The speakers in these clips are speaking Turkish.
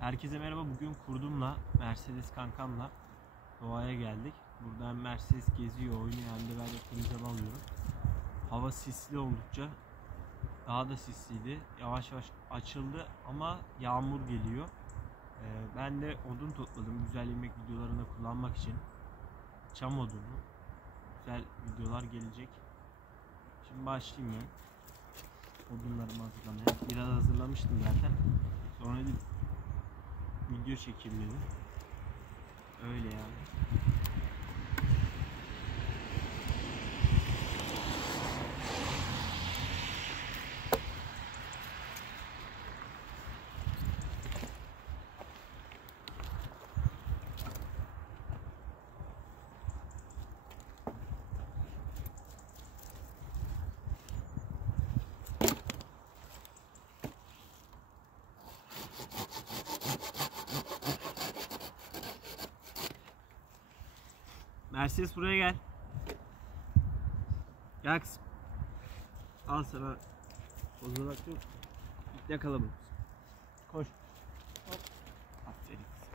Herkese merhaba. Bugün kurdumla, Mercedes kankamla doğaya geldik. Buradan Mercedes geziyor, oynuyor. Hem de ben yakınıza alıyorum. Hava sisli oldukça. Daha da sisliydi. Yavaş yavaş açıldı ama yağmur geliyor. Ben de odun topladım. Güzel yemek videolarında kullanmak için. Çam odunu. Güzel videolar gelecek. Şimdi başlayayım ben. Odunlarımı hazırlamaya. Biraz hazırlamıştım zaten. Sonra video çekeyim dedim. Öyle yani. Mercedes buraya gel. Gel kızım. Al sana kozalak yok. Yakaladım. Koş. Hop. Aferin kızım.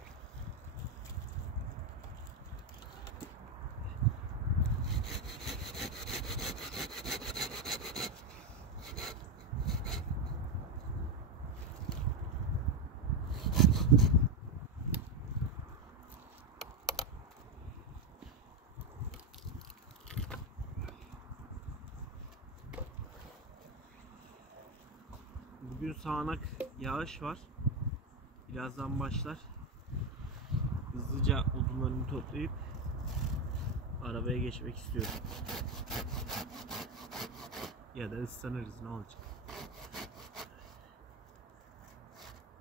Bugün sağanak yağış var. Birazdan başlar. Hızlıca odunlarımı toplayıp arabaya geçmek istiyorum. Ya da ıslanırız, ne olacak?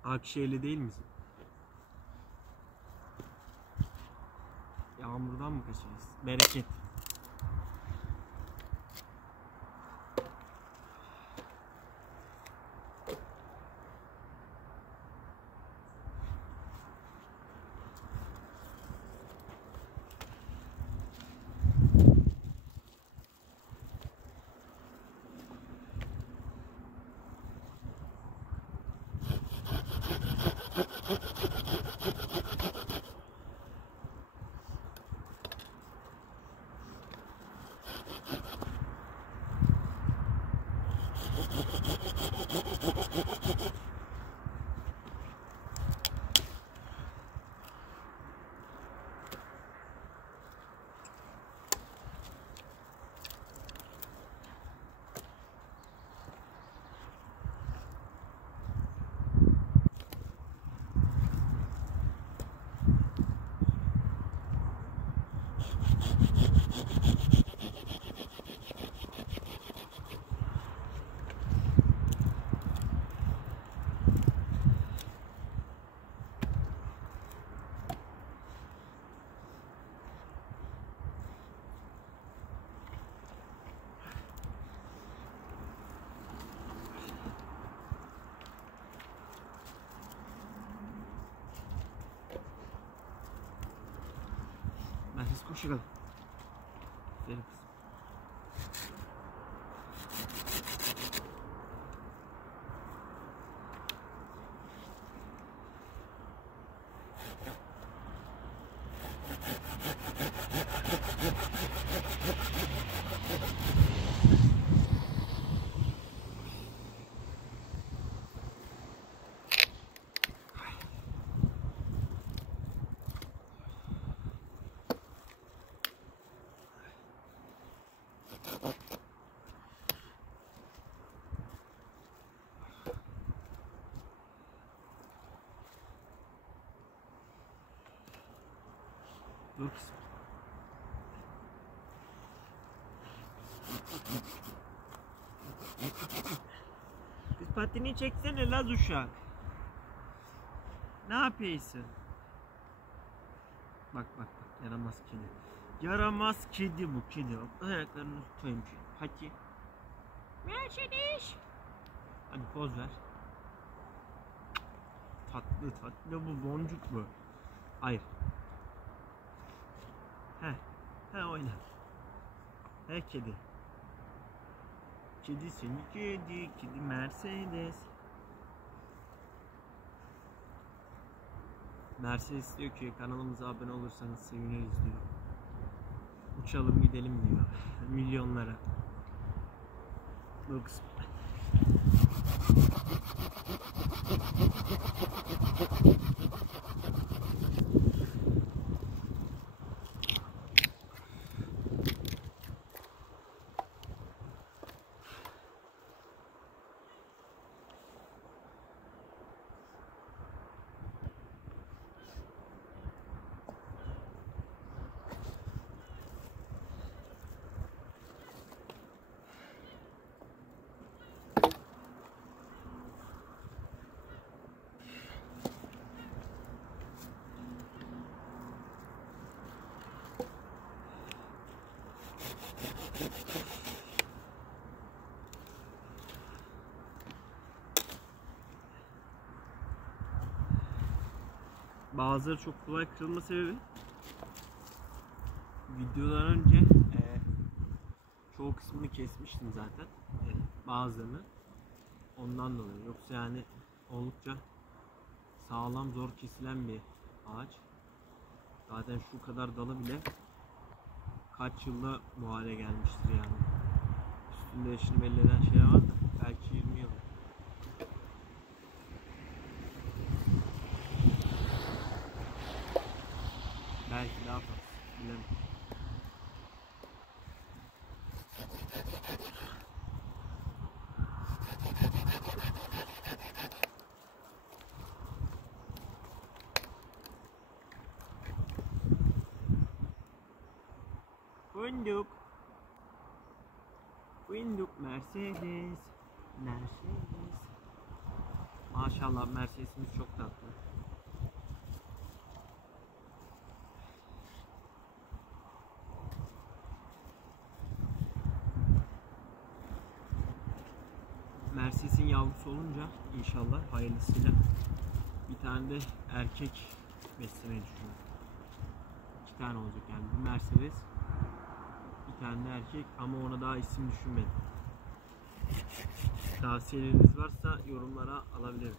Akşehirli değil misin? Yağmurdan mı kaçarız? Bereket. Mercedes koş yakala. Aferin kızım. Dur kızım. Kız patini çeksene Laz uşak. Ne yapıyorsun? Bak bak bak, yaramaz kedi. Yaramaz kedi bu kedi. Ayaklarını tutayım şimdi. Hadi. Mercedes. Hadi poz ver. Tatlı tatlı bu, boncuk bu. Hayır. He oyna. He kedi. Kedi seni kedi. Kedi Mercedes. Mercedes diyor ki kanalımıza abone olursanız seviniriz diyor. Uçalım gidelim diyor. Milyonlara. Bu kısmı. Bazıları çok kolay kırılma sebebi videodan önce çoğu kısmını kesmiştim zaten, bazılarını ondan dolayı. Yoksa yani oldukça sağlam, zor kesilen bir ağaç. Zaten şu kadar dalı bile kaç yılda bu hale gelmiştir yani. Üstünde yaşını belli eden şeyler var da belki 20 yıl. Belki daha fazla. Bilemem. Fındık. Fındık Mercedes. Mercedes. Maşallah Mercedes'imiz çok tatlı. Mercedes'in yavrusu olunca inşallah hayırlısıyla bir tane de erkek beslemeyi düşünüyorum. 2 tane olacak yani, bir Mercedes, bir tane de erkek, ama ona daha isim düşünmedim. Tavsiyeleriniz varsa yorumlara alabilirim.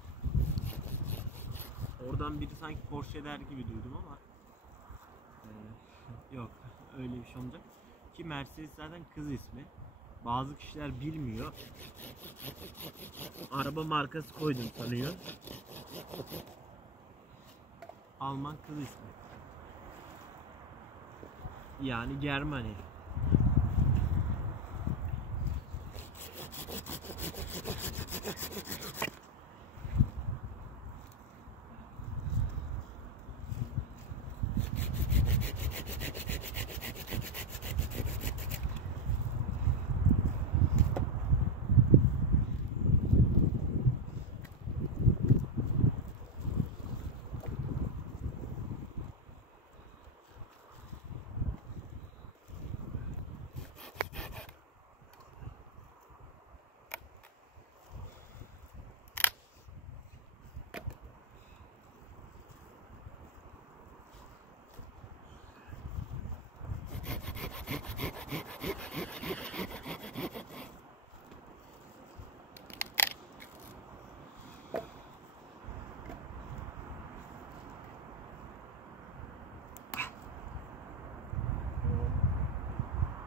Oradan biri sanki Porsche der gibi duydum ama yok, öyle bir şey olmayacak. Ki Mercedes zaten kız ismi. Bazı kişiler bilmiyor. Araba markası koydum sanıyor. Alman kız ismi. Yani Germany.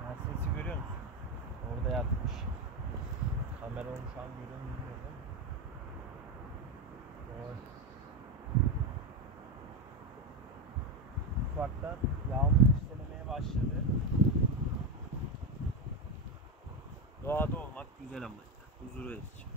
Mercedes'i görüyor musun? Orada yatmış. Kamera onu şu an görüyor mu bilmiyorum ama. Ufaktan yağmur çiselemeye başladı. Doğada olmak güzel ama huzur verici.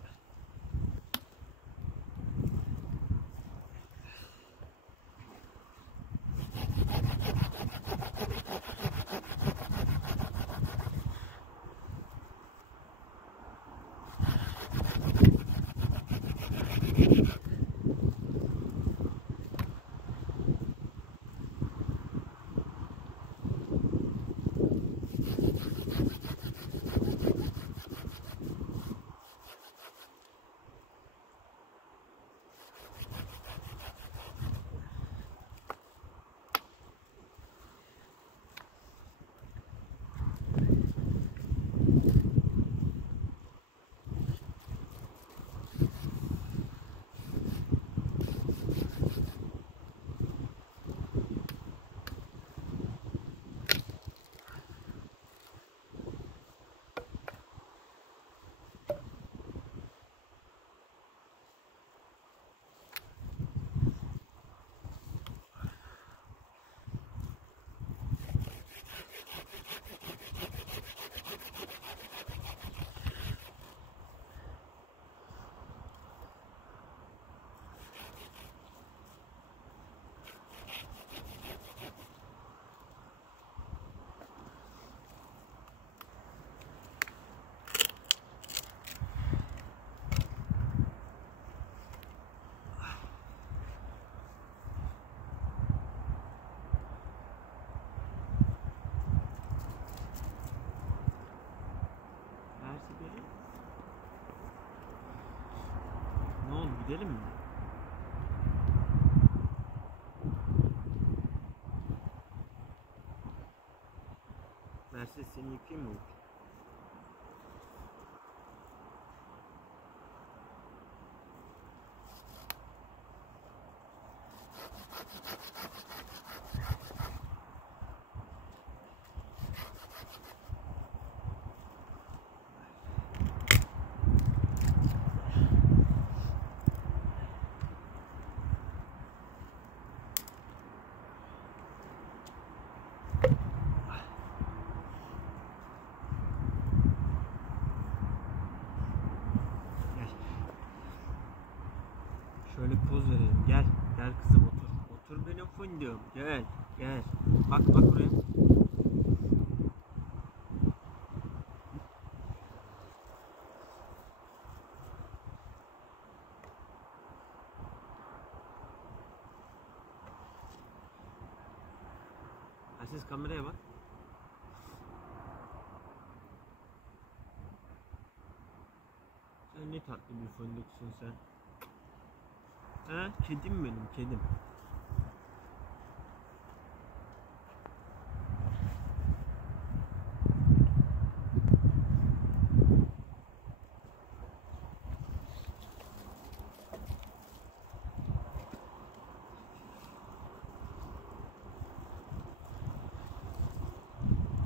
Gidelim mi? Mercedes seni yıkayayım mı? Şöyle poz verelim. Gel. Gel kızım otur. Otur benim fındığım. Gel. Gel. Bak buraya. Siz kameraya bak. Sen ne tatlı bir fındıksın sen. Ha? Kedim benim, kedim.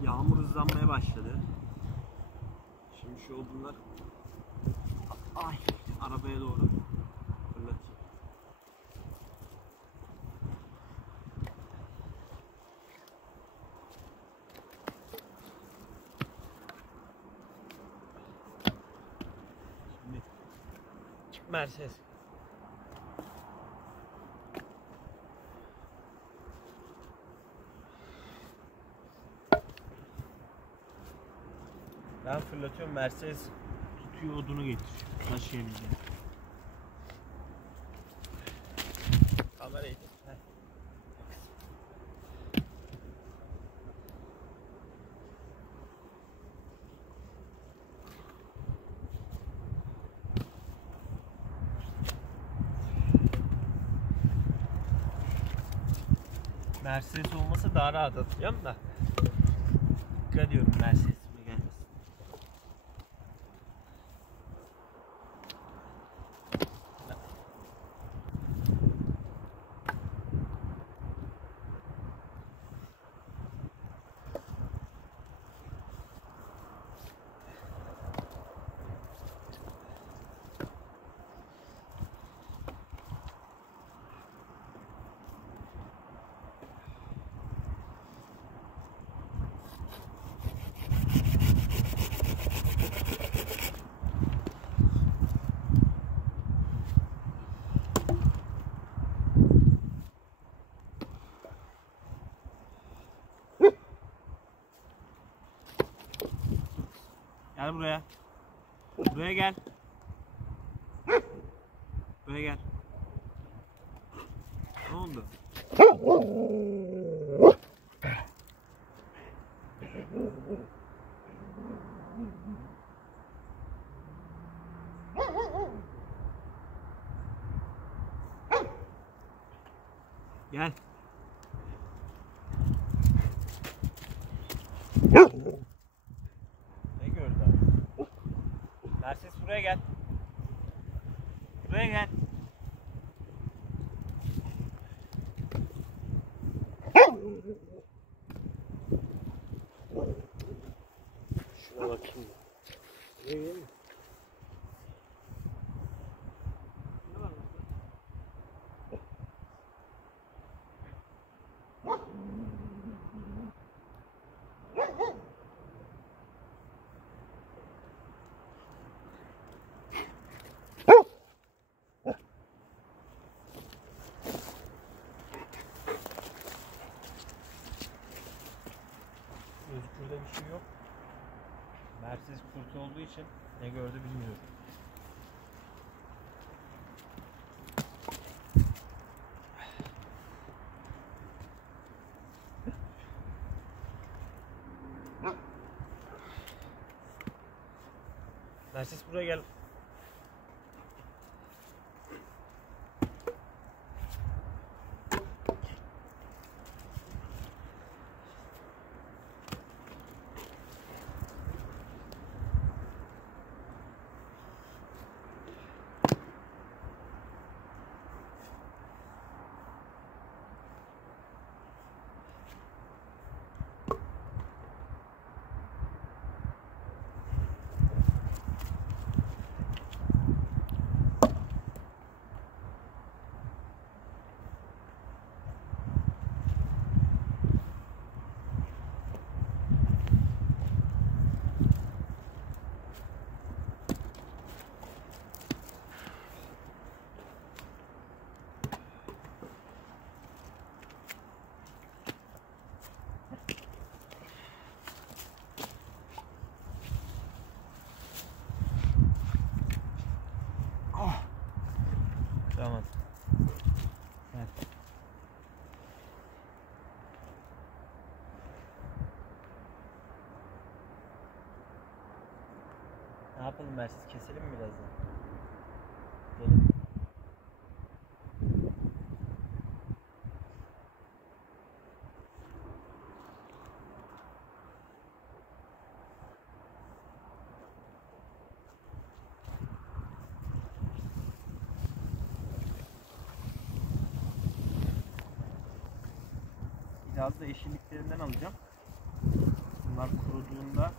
Yağmur hızlanmaya başladı. Şimdi şu odunlar arabaya doğru fırlatayım. Şimdi çık Mercedes. Ben fırlatıyorum, Mercedes tutuyor, odunu getiriyor. Taşıyabileceğim. Kamerayı tut. Mercedes olmasa daha rahat atacağım da. Dikkat ediyorum Mercedes'ime gelmesin. Gel buraya. Buraya gel. Buraya gel. Ne oldu? Gel. Ne gördü abi? Mercedes buraya gel. Buraya gel. Şuna bakayım. Buraya gel mi? Ne var burada? Gözükürde bir şey yok. Mercedes kurt olduğu için ne gördü bilmiyorum. Mercedes buraya gel. Çıkamadım. Gel. Ne yapalım Mersiz, keselim mi birazdan? Gelin. Biraz da yeşilliklerinden alacağım. Bunlar kuruduğunda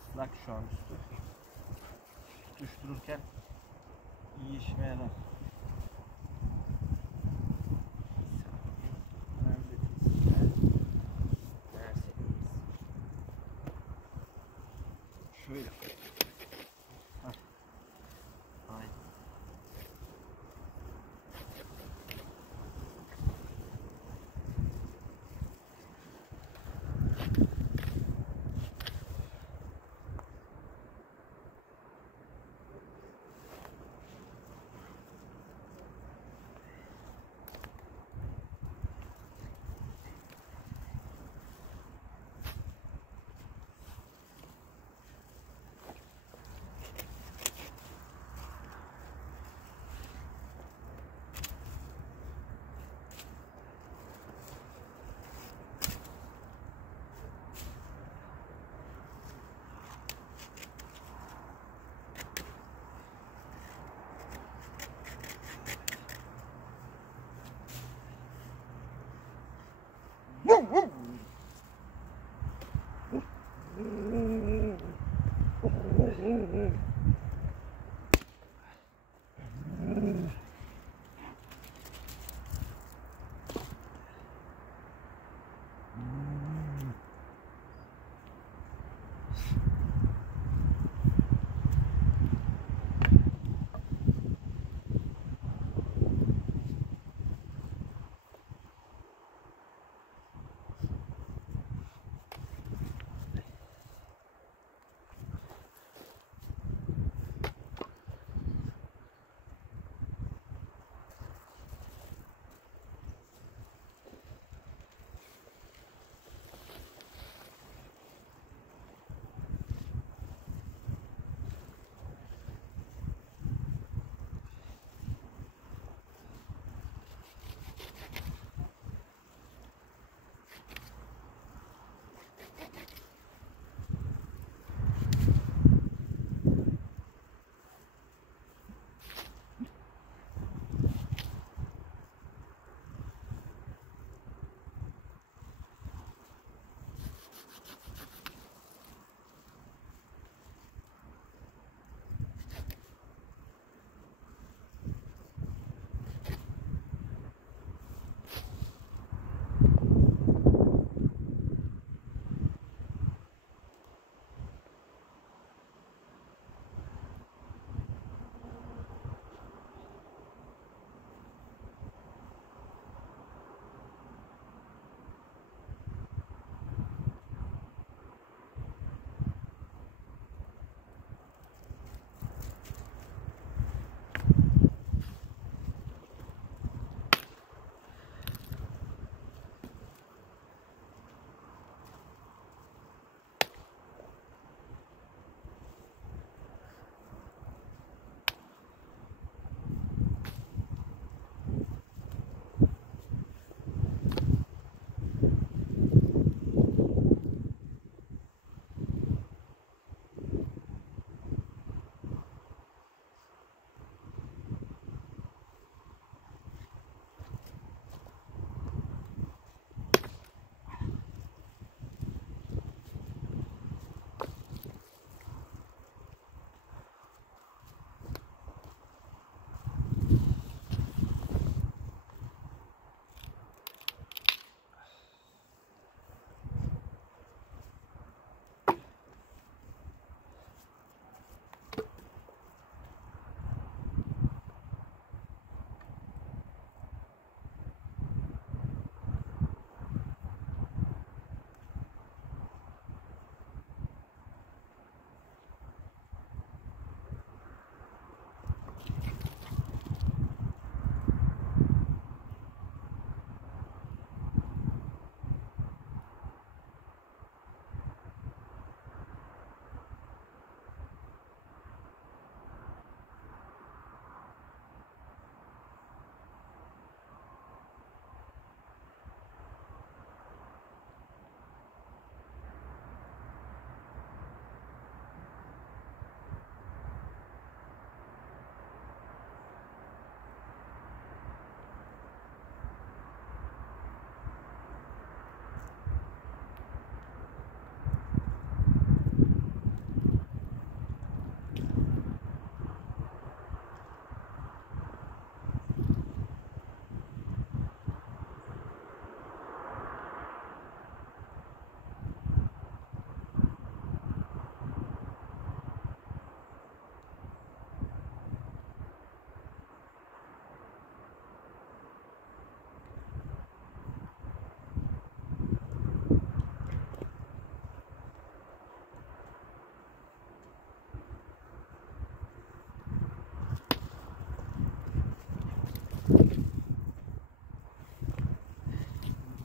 ıslak şu an üstü. Tutuştururken iyi işime yarar. Şöyle. Hah. Aynen.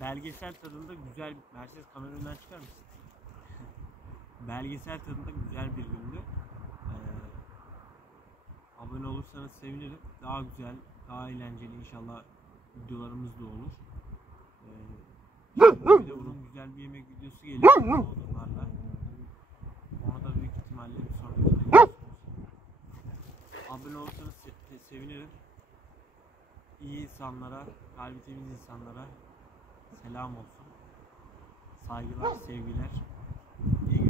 belgesel tadında güzel. Mercedes kamera önünden çıkar mısın? Belgesel tadında güzel bir gündü. Abone olursanız sevinirim. Daha güzel, daha eğlenceli inşallah videolarımız da olur. Şimdi bir de bunun güzel bir yemek videosu geliyor onlarla. Onu da büyük ihtimalle bir sonraki videomuz. Abone olursanız sevinirim. İyi insanlara, kalbi temiz insanlara selam olsun. Saygılar, sevgiler. İyi